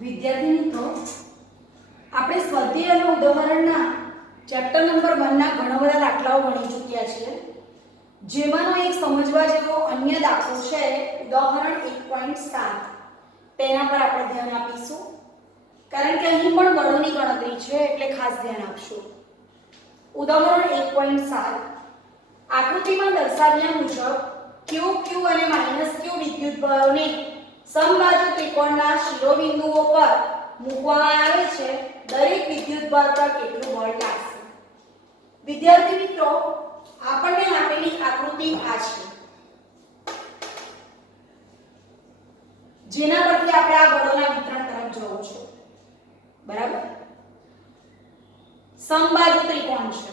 વિદ્યાર્થી મિત્રો, આપણે સ્વાધ્યાય અને ઉદાહરણના ચેપ્ટર નંબર 1 ના ઘણા બધા દાખલાઓ ભણી ચૂક્યા છીએ, જેમાંનો એક સમજવા જેવો અન્ય દાખલો છે ઉદાહરણ 1.7. તેના પર આપણે ધ્યાન આપીશું, કારણ કે અહીં પણ બળોની ગણતરી છે, એટલે ખાસ ધ્યાન આપશો. ઉદાહરણ 1.7. આકૃતિમાં દર્શાવ્યા મુજબ Q અને -Q વિદ્યુતભારોને સમબાજુ ત્રિકોણના શિરોબિંદુઓ પર મૂકવામાં આવે છે. દરેક વિદ્યુતભાર પર કેટલું બળ લાગશે? વિદ્યાર્થી મિત્રો, આપણને આપેલી આકૃતિ આ છે, જેના પરથી આપણે આ બળોના વિતરણ તરફ જવું છે. બરાબર? સમબાજુ ત્રિકોણ છે,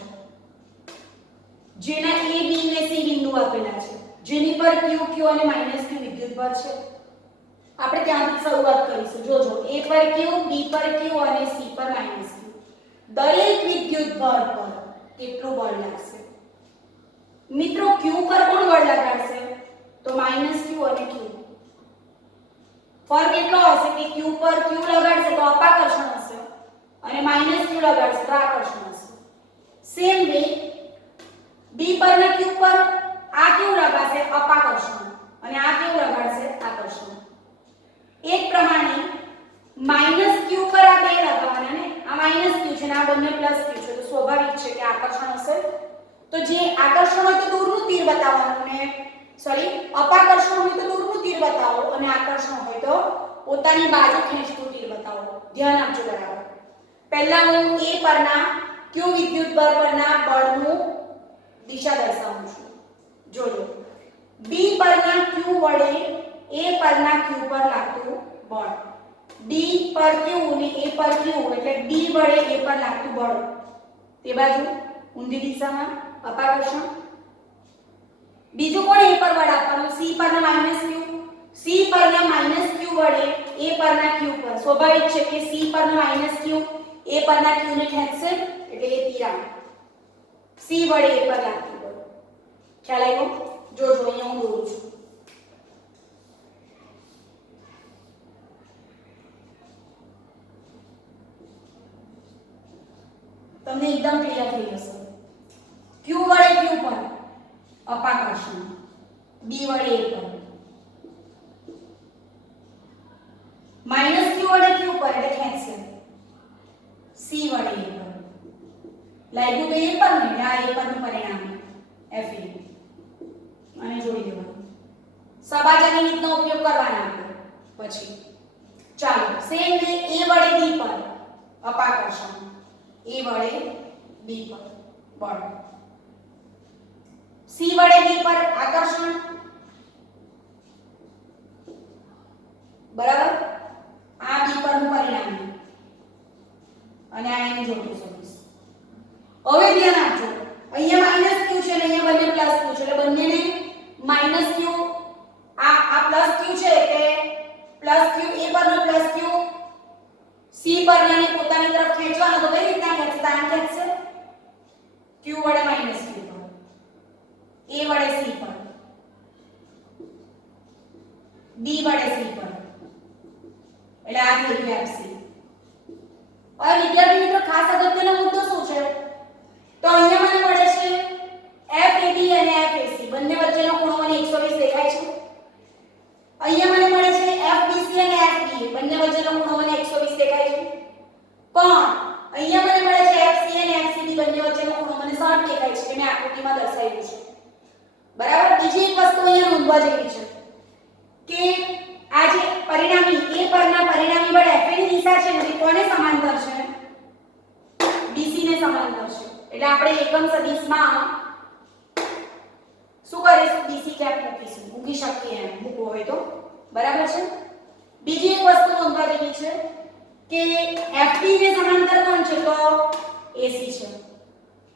જેના A, B અને C બિંદુ આપેલા છે, જેની પર Q અને -Q વિદ્યુતભાર છે. આપણે ત્યાંથી શરૂઆત કરીશું. જોજો, A પર Q, B પર Q અને C પર -Q. દરેક વિદ્યુતભાર પર કેટલું બળ લાગશે? મિત્રો, Q પર કોણ બળ લગાડશે? તો -Q અને Q. ફરક એટલો હશે કે Q પર Q લગાડશે તો અપાકર્ષણ હશે, અને -Q લગાડશે તો આકર્ષણ હશે. સેમ વે B પરના Q પર આ કેવું લગાડશે? અપાકર્ષણ, અને આ કેવું લગાડશે? આકર્ષણ. એક પ્રમાણે -Q પર આ બે લગાવવાના ને, આ -Q છે ને આ બંને +Q છે, તો સ્વાભાવિક છે કે આકર્ષણ હશે. તો જે આકર્ષણ હોય તો દૂરનું તીર બતાવવાનું, ને અપાકર્ષણ હોય તો દૂરનું તીર બતાવો, અને આકર્ષણ હોય તો પોતાની બાજુ ખેંચતું તીર બતાવો. ધ્યાન આપજો બરાબર. પહેલા હું A પરના Q વિદ્યુતભાર પરના બળનું દિશા દર્શાવું છું. જોજો, B પરના Q વડે A પરના Q પર લાગતું બળ. B પર Q અને A પર Q, એટલે B વડે A પર લાગતું બળ તે બાજુ ઊંધી દિશામાં અપાકર્ષણ. બીજું કોણ A પર બળ આપવાનું? C પરના -Q. C પરના -Q વડે A પરના Q પર. સ્વાભાવિક છે કે C પરના -Q A પરના Q ને ખેંચશે, એટલે એ તીર આવે. C વડે A પર લાગતું બળ. ખ્યાલ આવ્યો? જોજો, અહીંયા હું દોરું છું. તમને એકદમ ક્લિયર થઈ જશે. Q વડે Q પર અપાકર્ષણ, B વડે A પર, -Q વડે Q પર એટલે ખેંચશે, C વડે A પર. લાગ્યું તો A પર ને, આ A પરનું પરિણામ Fe, અને જોડી દેવાનું. સબાજાની રીતનો ઉપયોગ કરવાનો આપણે પછી. ચાલો, સેમ વે A વડે B પર અપાકર્ષણ, A વડે B પર બળ, C વડે B પર આકર્ષણ. બરાબર? આ B પરનું પરિણામ, અને આ એને જોડું છું. હવે ધ્યાન આપજો, અહીંયા -Q છે અને અહીંયા બંને +Q છે, એટલે બંનેને -Q, આ +Q છે એટલે +Q, A પરનો +Q, C પરનાને પોતાની તરફ ખેંચવાનો. તો કઈ રીતના ખેંચશે? આમ ખેંચશે, Q વડે -Q પર, A વડે C પર, B વડે C પર, એટલે આ થઈ ગયું FC. હવે વિદ્યાર્થી મિત્રો, ખાસ અગત્યનો મુદ્દો શું છે? તો અહીંયા મને મળે છે FAB અને FAC, બંને વચ્ચેનો ખૂણો મને 120 દેખાય છે. અહીંયા મને મળે છે FBC અને FDA, બંને વચ્ચેનો ખૂણો મને 120 દેખાય છે. પણ અહીંયા મને મળે છે FCA અને FCD, બંને વચ્ચેનો ખૂણો મને 60 દેખાય છે, કે મેં આકૃતિમાં દર્શાવ્યું છે. બરાબર? બીજી એક વસ્તુ અહીંયા નોંધવા જેવી છે કે આ જે પરિણામી A પરના પરિણામી બળ Fa ની દિશા છે ને, કોને સમાંતર છે? BC ને સમાંતર છે. એટલે આપણે એકમ સદિશમાં શું કરીશું? BC કેપ મૂકીશું, મૂકી શકીએ એમ, મૂકવો હોય તો. બરાબર છે? બીજી એક વસ્તુ નોંધવા જેવી છે કે FD ને સમાંતર કોણ છે? તો AC છે,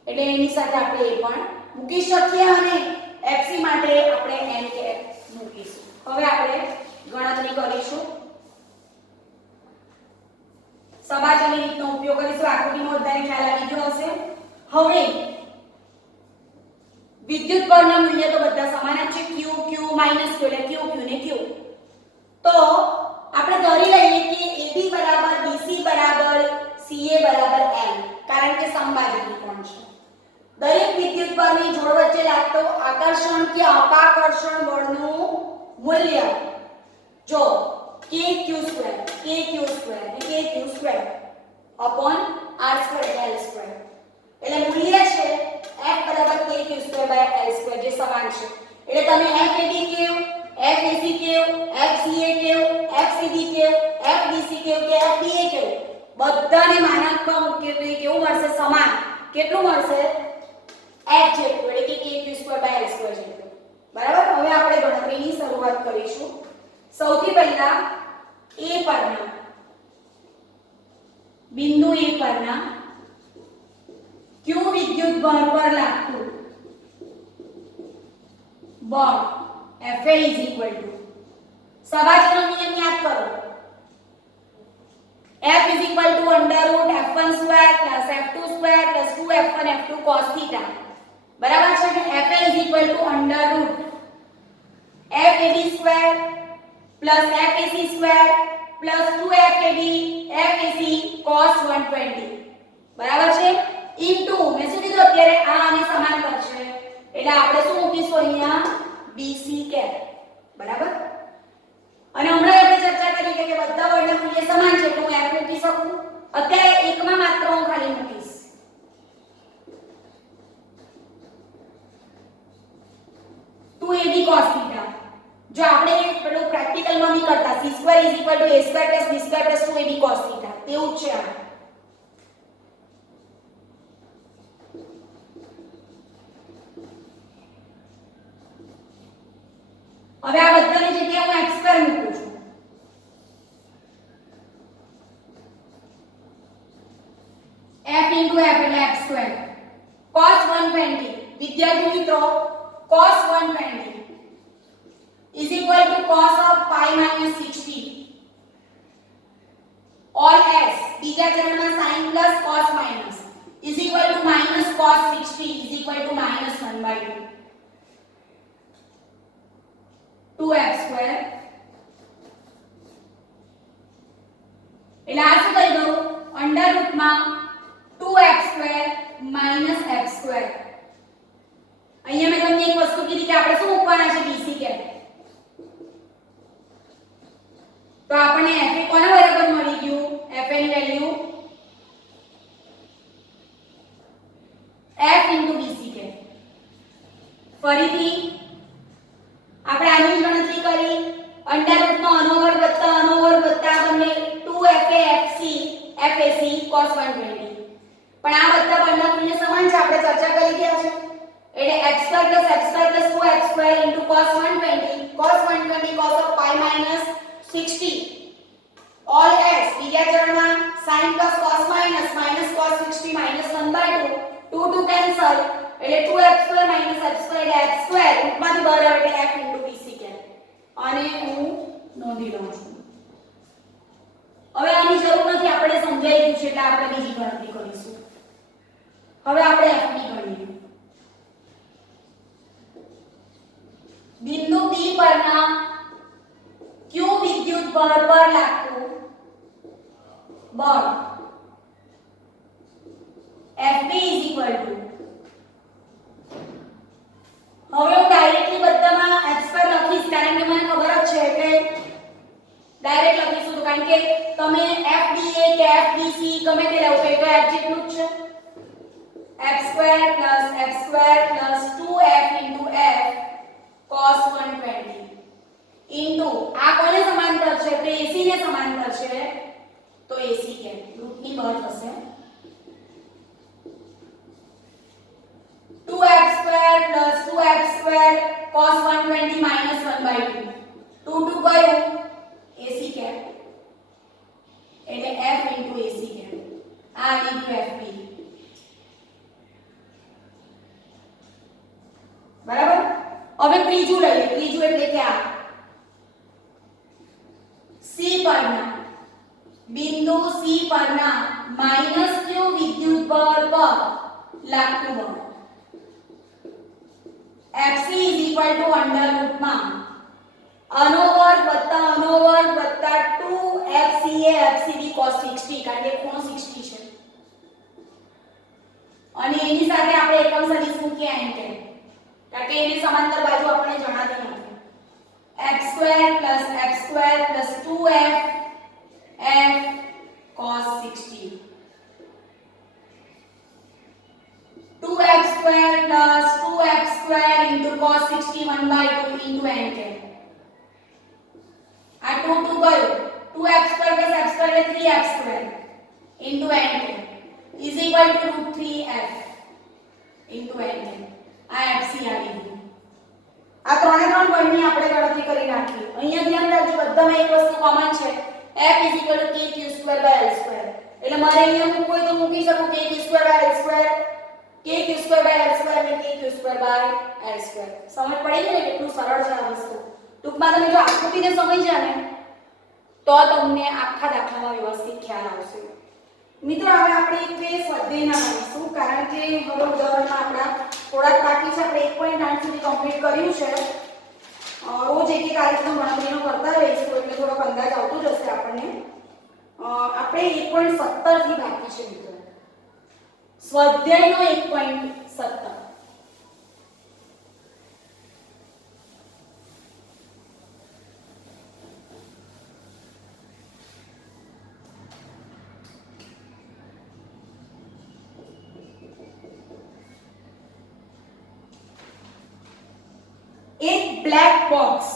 એટલે એની સાથે આપણે એ પણ મૂકી શકીએ, અને FC માટે આપણે N કેપ મૂકીશું. હવે આપણે ગણતરી કરીશું. સબાજાની રીતનો ઉપયોગ કરીશું. આકૃતિનો બધાને ખ્યાલ આવી ગયો હશે. હવે વિદ્યુતભારના મૂલ્ય તો બધા સમાન જ છે, Q, Q, -Q એટલે Q, Q ને Q. તો આપણે ધરી લઈએ કે AB પરની જોડ વચ્ચે લાગતો આકર્ષણ કે અપાકર્ષણ બળનું મૂલ્ય જો kq² upon r² l² એટલે મૂલ્ય છે f બરાબર kq²/l² જે સમાન છે એટલે તમે FAB કેવું FAC કેવું FCA કેવું FCD કેવું FDC કેવું કે FDA કેવું બધાને માનાંકમાં મૂકીએ તો એ કેવું મળશે સમાન કેટલું મળશે f જેટલું એટલે કે kq²/l² જેટલું બરાબર હવે આપણે ગણતરીની શરૂઆત કરીશું સૌથી પહેલા a પરના બિંદુ a પરના q વિદ્યુત બળ પર લાગતું બળ Fa સબાચનો નિયમ યાદ કરો F √f1² f2² 2f1 f2 cos θ બરાબર છે કે Fa √FAB² +FAC² +2FAB FAC cos 120 બરાબર છે ઇન્ટુ મેં શું કીધું અત્યારે આ આની સમાંતર છે એટલે આપણે શું મૂકીશું અહીંયા BC કેપ બરાબર અને હમણાં આપણે ચર્ચા કરી કે બધા બળના મૂલ્ય સમાન છે તો હું F મૂકી શકું અત્યારે એકમાં માત્ર હું ખાલી મૂકીશ 2AB cos θ જો આપણે પેલું પ્રેક્ટિકલમાં બી કરતા c² = a² + b² + 2ab cos θ તેવું જ છે આ હવે આ બધાની જગ્યાએ હું x² મૂકું છું f * f એટલે x² cos 120 વિદ્યાર્થી મિત્રો cos 120 is equal to cos of pi minus 60 all s બીજા ચરણમાં sin plus cos minus is equal to minus cos 60 is equal to minus 1/2 2f² એટલે આ શું થઈ ગયું અંડર રૂટમાં 2f² minus f² અહીંયા મેં તમને એક વસ્તુ કીધી કે આપણે શું મૂકવાના છે BC કેપ તો આપણને Fa કોના બરાબર મળી ગયું Fa ની વેલ્યુ f * BC કેપ ફરીથી આપણે આની ગણતરી કરી અંડર રૂટનો અનોવર વત્તા તમને 2FA FC FAC cos 120 પણ આ બધા બળના મૂલ્ય સમાન છે આપણે ચર્ચા કરી ગયા છે એટલે x² + f² + 2f² * cos 120 cos of pi minus 60 all s બીજા ચરણમાં sin plus cos minus minus cos 60 minus 1/2 2 cancel એટલે 2f² minus f² એટલે x² રૂટમાંથી બહાર આવે એટલે f * BC કેપ અને હું નોંધી લઉં છું હવે આની જરૂર નથી આપણે સમજાઈ ગયું છે એટલે આપણે બીજી ગણતરી કરીશું હવે આપણે f ની ગણીએ બિંદુ P પરના q વિદ્યુત બળ પર લાગતું બળ FB = હવે હું ડાયરેક્ટલી બધામાં x² લખીશ કારણ કે મને ખબર જ છે એટલે ડાયરેક્ટ લખીશું તો કારણ કે તમે FDA કે FDC ગમે તે લેવું તો f જેટલું જ છે f² + f² + 2f * f cos 120 into આ કોને સમાંતર છે તો AC ને સમાંતર છે તો AC કેપ રૂટની બહાર થશે 2f² + 2f² cos 120 minus 1/2 2 ગયું AC કેપ એટલે f * AC કેપ આ આવી ગયું FB બરાબર હવે ત્રીજું લઈએ ત્રીજું એટલે કે આ C પરના બિંદુ C પરના -q વિદ્યુત બળ પર લાગતું બળ FC = અંડર રૂટમાં અનોવર વત્તા 2 FCA FCB cos 60 કારણ કે ખૂણો 60 છે અને એની સાથે આપણે એકમ સદિશ મૂકીએ n કારણ કે એની સમાંતર બાજુ આપણે જણાતી નથી x² + x² + 2f f cos 60 2x² + 2f² * cos 60 1/2 * n આ 2 2 ગયો 2f² + f² એટલે 3f² * n is equal to √3f * n આ fc આવી ગયું આ ત્રણે ત્રણ પદની આપણે ગણતરી કરી નાખી અહીંયા ધ્યાન રાખજો બધામાં એક વસ્તુ કોમન છે f = kq²/l² એટલે મારે અહીંયા મૂકવું હોય તો મૂકી શકું kq²/l² kq²/l² અને kq²/l² સમજ પડી ગઈ ને કેટલું સરળ છે આ વસ્તુ ટૂંકમાં તમે જો આકૃતિને સમજ્યા ને તો તમને આખા દાખલામાં વ્યવસ્થિત ખ્યાલ આવશે મિત્રો હવે આપણે એક બે સ્વાધ્યાયના કરીશું કારણ કે હવે ઉદાહરણમાં આપણા થોડાક બાકી છે આપણે 1.8 સુધી કમ્પ્લીટ કર્યું છે રોજ એક એક આરીતનો ગણતરીનો કરતા રહીશું એટલે થોડોક અંદાજ આવતો જશે આપણને આપણે 1.17 થી બાકી છે મિત્રો સ્વાધ્યાયનો 1.17 એક બ્લેક બોક્સ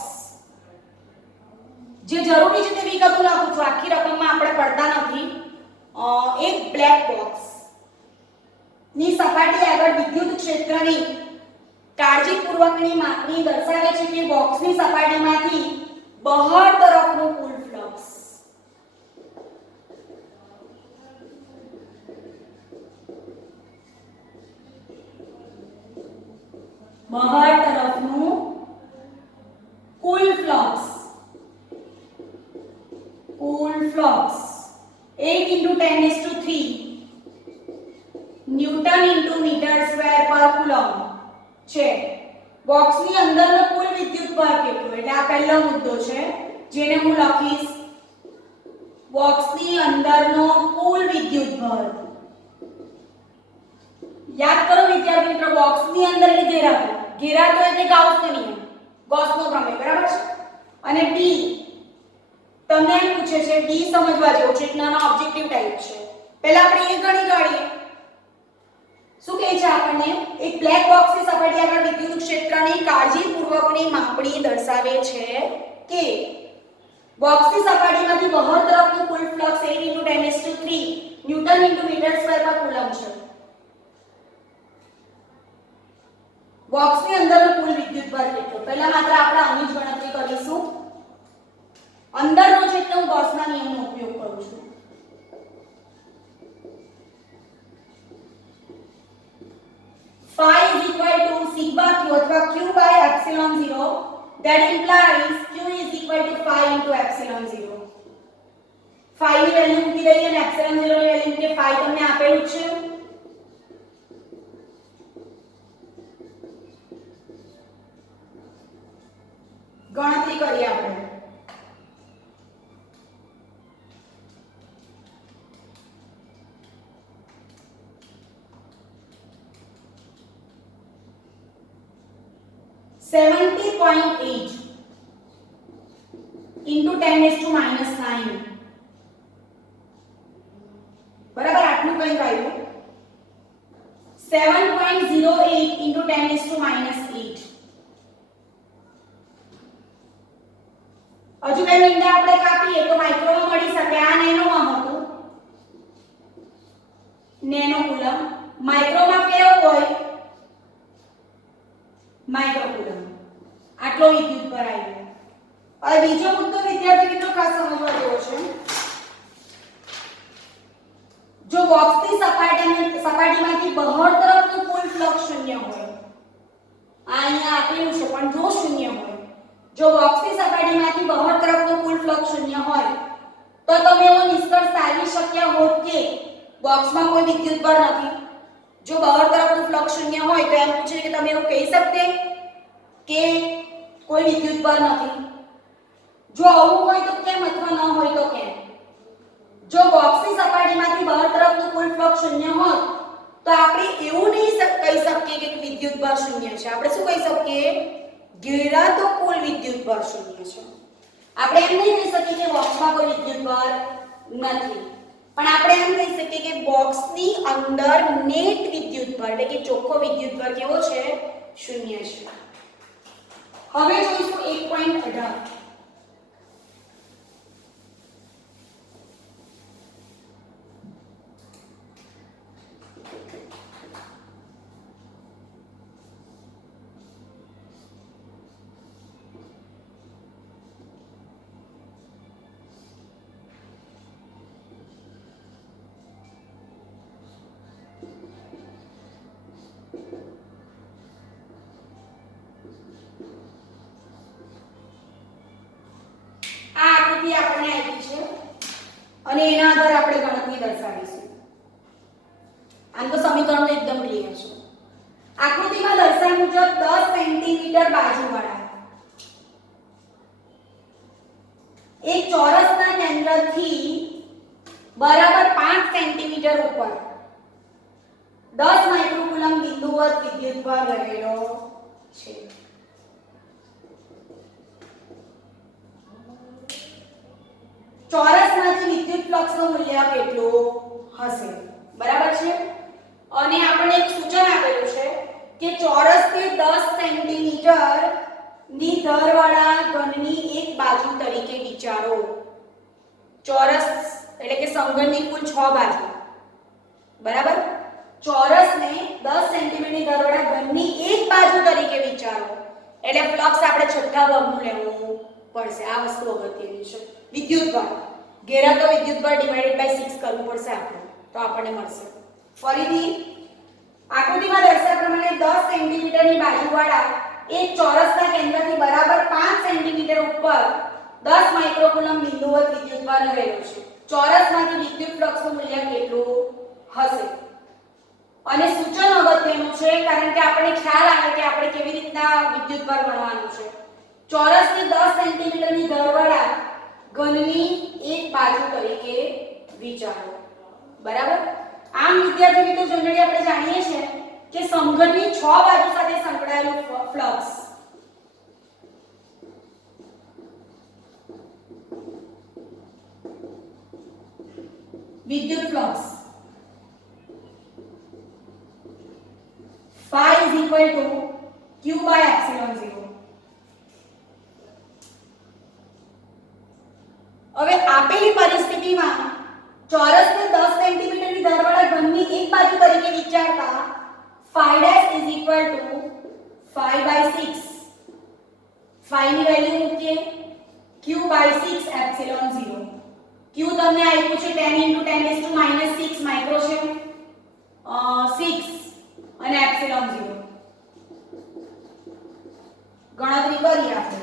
જે જરૂરી છે તે વિગતો લખું છું આખી રકમમાં આપણે પડતા નથી એક બ્લેક બોક્સ ની સપાટી આગળ વિદ્યુત ક્ષેત્રની કાળજીપૂર્વકની માપણી દર્શાવે છે કે બોક્સની સપાટીમાંથી બહાર તરફનું કુલ ફ્લક્સ બહાર તરફનું કુલ ફ્લક્સ 8 * 10⁻³ ન્યૂટન * મીટર² પર કુલમ છે બોક્સની અંદરનો કુલ વિદ્યુતભાર કેટલો એટલે આ પહેલો મુદ્દો છે જેને હું લખીશ બોક્સની અંદરનો કુલ વિદ્યુતભાર યાદ કરો વિદ્યાર્થી મિત્રો બોક્સની અંદર એટલે ઘેરાતો એટલે ગાઉસનો નિયમ ગૌસનો પ્રમેય બરાબર છે અને d તમને એમ પૂછે છે d સમજવા જેવું છે એક નાનો ઓબ્જેક્ટિવ ટાઈપ છે પહેલા આપણે એ ગણી કાઢીએ શું કહે છે આપણને એક બ્લેક બોક્સની સપાટી આગળ વિદ્યુત ક્ષેત્રની કાળજીપૂર્વકની માપણી દર્શાવે છે કે બોક્સની સપાટીમાંથી બહાર તરફનું કુલ ફ્લક્સ 8 * 10⁻³ ન્યૂટન * મીટર² પર કુલમ છે બોક્સની અંદરનો કુલ વિદ્યુતભાર કેટલો પહેલા માત્ર આપણે આની જ ગણતરી કરીશું અંદરનો છે એટલે હું ગૌસના નિયમનો ઉપયોગ કરું છું phi = σ q અથવા q/ε0 that implies q = phi * ε0 phi ની વેલ્યુ મૂકી દઈએ અને ε0 ની વેલ્યુ મૂકીએ phi તમને આપેલું છે ગણતરી કરીએ આપણે $70.8 into 10⁻⁻9 બરાબર આટલું કંઈક આવ્યું 7.08 into 10⁻⁸ હજુ બે મીંડા આપણે કાપીએ તો માઇક્રોમાં મળી શકે આ નેનોમાં હતું નેનો કુલમ માઇક્રોમાં કેવું હોય માઇક્રો કુલમ આટલો વિદ્યુતભાર આવ્યો હવે બીજો મુદ્દો વિદ્યાર્થી મિત્રો ખાસ સમજવા જેવો છે જો બોક્સની સપાટીમાંથી બહાર તરફનું કુલ ફ્લક્સ શૂન્ય હોય આ અહીંયા આપેલું છે પણ જો શૂન્ય હોય જો બોક્સની સપાટીમાંથી બહાર તરફનું કુલ ફ્લક્સ શૂન્ય હોય તો તમે એવો નિષ્કર્ષ તારવી શક્યા હોત કે બોક્સમાં કોઈ વિદ્યુતભાર નથી જો બહાર તરફનું ફ્લક્સ શૂન્ય હોય તો એમ પૂછે કે તમે એવું કહી શકતે કે કોઈ વિદ્યુતભાર નથી જો આવું હોય તો કેમ અથવા ન હોય તો કેમ જો બોક્સની સપાટીમાંથી બહાર તરફનું કુલ ફ્લક્સ શૂન્ય હોત તો આપણે એવું શકીએ કે બોક્સમાં કોઈ વિદ્યુતભાર નથી, પણ આપણે એમ કહી શકીએ કે બોક્સની અંદર નેટ વિદ્યુતભાર એટલે કે ચોખ્ખો વિદ્યુતભાર કેવો છે? 0 છે. હવે જોઈશું 1.18. આપણને આપી છે અને એના આધારે આપણે ગણતરી દર્શાવીશું. આમ તો સમીકરણ તો એકદમ ક્લિયર છે. આકૃતિમાં દર્શાવ્યા મુજબ 10 સેન્ટીમીટર બાજુવાળા એક ચોરસના કેન્દ્રથી બરાબર 5 સેન્ટીમીટર ઉપર 10 માઇક્રોકુલમ બિંદુવત વિદ્યુતભાર રહેલો છે. ચોરસમાંથી વિદ્યુત ફ્લક્સનું મૂલ્ય કેટલું હશે? બરાબર છે. અને આપણે એક સૂચન આપેલું છે કે ચોરસને 10 સેન્ટીમીટર ની ધારવાળા ઘનની એક બાજુ તરીકે વિચારો. ચોરસ એટલે કે સમઘનની કુલ 6 બાજુ. બરાબર? ચોરસને 10 સેન્ટીમીટર ની ધારવાળા ઘનની એક બાજુ તરીકે વિચારો. એટલે ફ્લક્સ આપણે છઠ્ઠા વર્ગનું લેવું પડશે. આ વસ્તુ અગત્યની છે. વિદ્યુતભાર ઘેરા તો વિદ્યુતભાર ડિવાઇડેડ બાય 6 કરવું પડશે આપણે, તો આપણને મળશે. ફરીથી આકૃતિમાં દર્શાવ્યા પ્રમાણે 10 સેન્ટીમીટરની બાજુવાળા એક ચોરસના કેન્દ્રથી બરાબર 5 સેન્ટીમીટર ઉપર 10 માઇક્રોકુલમ બિંદુવત વિદ્યુતભાર રહેલો છે. ચોરસમાંથી વિદ્યુત ફ્લક્સનું મૂલ્ય કેટલું હશે? અને સૂચન અગત્યનું છે કારણ કે આપણને ખ્યાલ આવે કે આપણે કેવી રીતના વિદ્યુતભાર ગણવાનું છે. ચોરસને 10 સેન્ટીમીટરની ધારવાળા ઘનની એક બાજુ તરીકે વિચારો. બરાબર? આમ વિદ્યાર્થી મિત્રો જનરલી આપણે જાણીએ છીએ કે સમઘનની 6 બાજુ સાથે સંકળાયેલું ફ્લક્સ વિદ્યુત flux phi is equal to q by epsilon 0. હવે આપેલી પરિસ્થિતિમાં ચોરસને 10 સેન્ટીમીટરની ધારવાળા ઘનની એક બાજુ તરીકે વિચારતા phi dash is equal to phi by 6. phi ની વેલ્યુ મૂકીએ q by 6 epsilon 0. q તમને આપ્યું છે 10 * 10 - 6 માઇક્રો છે. 6 અને એપ્સિલોન 0 ગણતરી કરી આપણે.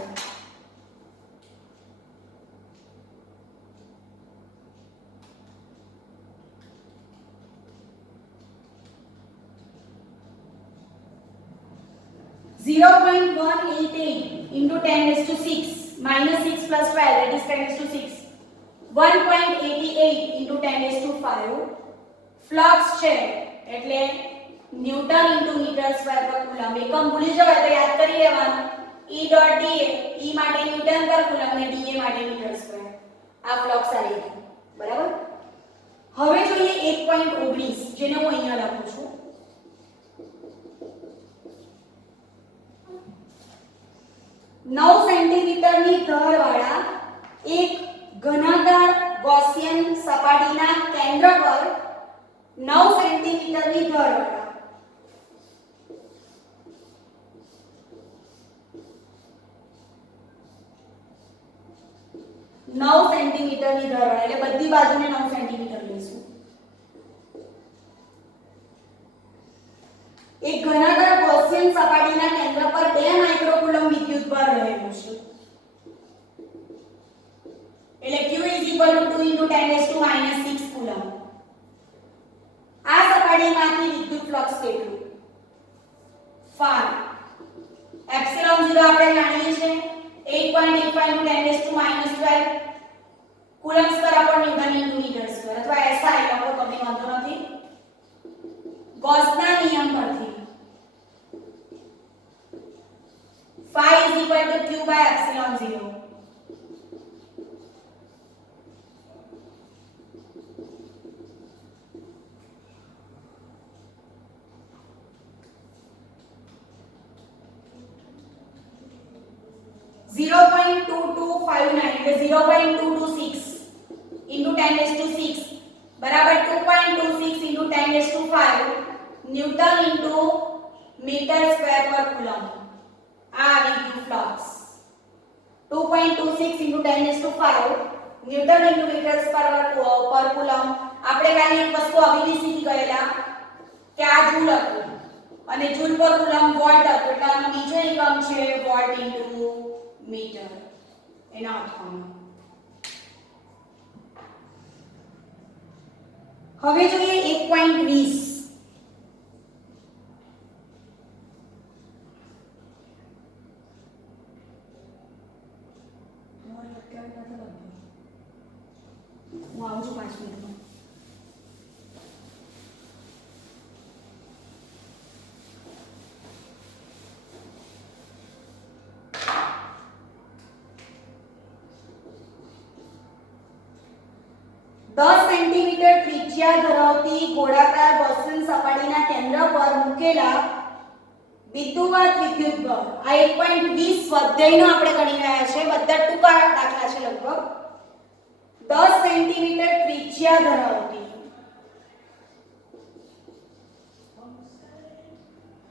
(0.188 into 10⁶ minus 6 plus 12 that is 10⁶. 1.88 into 10⁵ flux છે એટલે newton into metre square per coulomb. એકમ ભૂલી જવાય તો યાદ કરી લેવાનું E ડોટ dA. E માટે ન્યૂટન પર કુલમ અને dA માટે મીટર સ્ક્વેર. આ ફ્લક્સ આવી ગયું. બરાબર? હવે જોઈએ 1.19 જેને હું અહીંયા લખું છું. 9 સેન્ટીમીટરની ધારવાળા એક ઘનાકાર ગૌસિયન સપાટીના કેન્દ્ર પર 9 સેન્ટીમીટરની ધારવાળા 9 સેન્ટીમીટરની ધારવાળા એટલે બધી બાજુને 9 સેન્ટીમીટર લઈશું. એક ઘનાકાર ગૌસિયન સપાટીના કેન્દ્ર પર 2 માઇક્રોકુલમ વિદ્યુતભાર રહેલો છે. એટલે q = 2 * 10⁻⁻6 કુલમ. આ સપાટીમાંથી વિદ્યુત ફ્લક્સ કેટલું? phi. એપ્સિલોન 0 આપણે જાણીએ છીએ 8.85 × 10⁻12 coulomb square upon newton into metre square અથવા SI લખો તો કંઈ વાંધો નથી. ગૌસના નિયમ પરથી phi is equal to q by epsilon 0. 0.2259 એટલે 0.226 into 10⁶ બરાબર 2.26 into 10⁵ newton into metre square per coulomb. આ આવી ગયું flux. 2.26 into 10⁵ newton into metre per coulomb. આપણે ખાલી એક વસ્તુ આવી શીખી ગયેલા કે આ જૂલ હતું અને જૂલ પર કુલમ વોલ્ટ હતું એટલે આનો બીજો એકમ છે વોલ્ટ into મીટર. એના અર્થમાં હવે જોઈએ 1.20. હું આવું છું 5 મિનિટમાં. સેન્ટીમીટર ત્રિજ્યા ધરાવતી ગોળાકાર ગૌસિયન સપાટીના કેન્દ્ર પર મૂકેલા વિદ્યુત બળ. આ 1.20 સ્વાધ્યાયનો આપણે ગણી રહ્યા છે. બધા ટૂંકા દાખલા છે લગભગ. 10 સેન્ટીમીટર ત્રિજ્યા ધરાવતી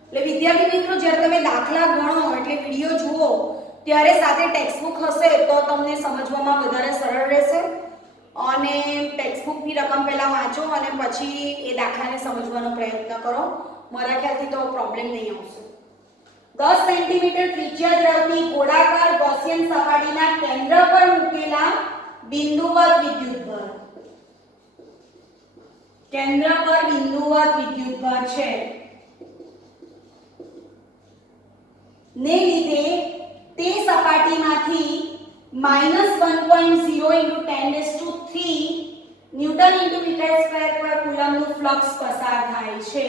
એટલે વિદ્યાર્થી મિત્રો જ્યારે તમે દાખલા ગણો એટલે વિડિયો જુઓ ત્યારે સાથે ટેક્સ્ટબુક હશે તો તમને સમજવામાં વધારે સરળ રહેશે. અને ટેક્સ્ટબુકની રકમ પહેલા વાંચો અને પછી એ દાખલાને સમજવાનો પ્રયત્ન કરો. મારા ખ્યાલથી તો પ્રોબ્લેમ નહીં આવશે. 10 સેન્ટીમીટર ત્રિજ્યા ધરાવતી ગોળાકાર ગૌસિયન સપાટીના કેન્દ્ર પર મૂકેલા બિંદુવત વિદ્યુતભાર. કેન્દ્ર પર બિંદુવત વિદ્યુતભાર છે ને લીધે તે સપાટીમાંથી -1.0 into 10⁵ newton into metre square per કુલમનું ફ્લક્સ પસાર થાય છે.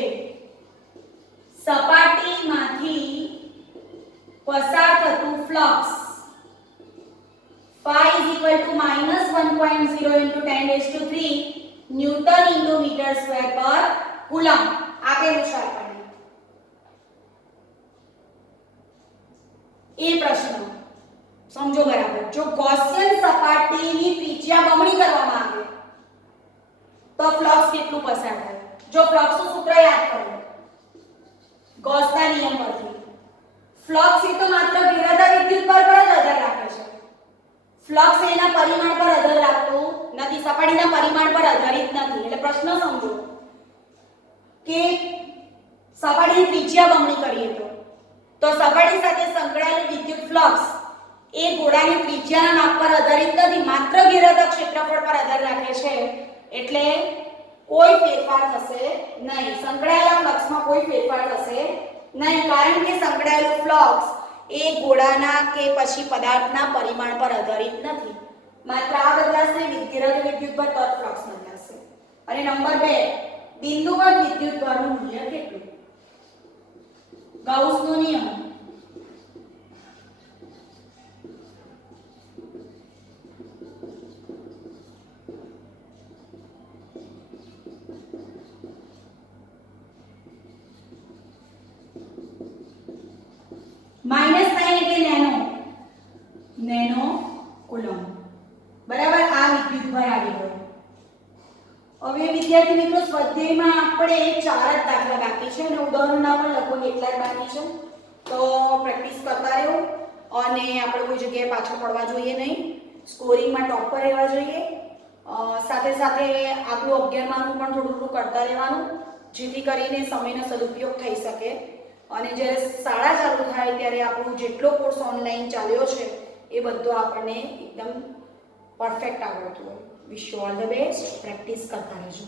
સપાટીમાંથી પસાર થતું flux phi is equal to -1.0 into 10⁵ newton into metre square per coulomb આપેલું છે આપણને. એ પ્રશ્ન સમજો બરાબર. જો ગૌસિયન સપાટીની ત્રિજ્યા બમણી કરવામાં આવે તો ફ્લક્સ કેટલું પસાર થાય? જો ફ્લક્સનું સૂત્ર યાદ કરો ગૌસના નિયમ પરથી. ફ્લક્સ એ તો માત્ર વિરતા વિદ્યુતભાર પર જ આધાર રાખે છે. ફ્લક્સ એના પરિમાણ પર આધાર રાખતું નથી, સપાટીના પરિમાણ પર આધારિત નથી. એટલે પ્રશ્ન સમજો કે સપાટીની ત્રિજ્યા બમણી કરીએ તો સપાટી સાથે સંકળાયેલું વિદ્યુત ફ્લક્સ એ ગોળાની ત્રિજ્યાના માપ પર આધારિત નથી, માત્ર ઘેરાતા ક્ષેત્રફળ પર આધાર રાખે છે. એટલે કોઈ ફેરફાર થશે નહીં. સંકળાયેલા ફ્લક્સમાં કોઈ ફેરફાર થશે નહીં કારણ કે સંકળાયેલું ફ્લક્સ એ ગોળાના કે પછી પદાર્થના પરિમાણ પર આધારિત નથી. માત્ર આ બદલાશે ઘેરાતું વિદ્યુતભાર તો ફ્લક્સ બદલાશે. અને નંબર 2 બિંદુવત વિદ્યુતભારનું મૂલ્ય કેટલું? ગાઉસનો નિયમ. -9 એટલે નેનો કુલમ. બરાબર. આ વિદ્યુતભાર આવી ગયો. હવે વિદ્યાર્થી મિત્રો સ્વાધ્યાયમાં આપણે 4 જ દાખલા બાકી છે અને ઉદાહરણના પણ લગભગ એટલા જ બાકી છે. તો પ્રેક્ટિસ કરતા રહો અને આપણે કોઈ જગ્યાએ પાછળ પડવા જોઈએ નહીં. સ્કોરિંગમાં ટોપ પર રહેવા જોઈએ. સાથે સાથે આપણું 11માનું પણ થોડું થોડું કરતા રહેવાનું જેથી કરીને સમયનો સદુપયોગ થઈ શકે. અને જ્યારે શાળા ચાલુ થાય ત્યારે આપણું જેટલો કોર્સ ઓનલાઈન ચાલ્યો છે એ બધો આપણને એકદમ પરફેક્ટ આવડતું હોય. Wish you all the best. Practice કરતા રહેજો.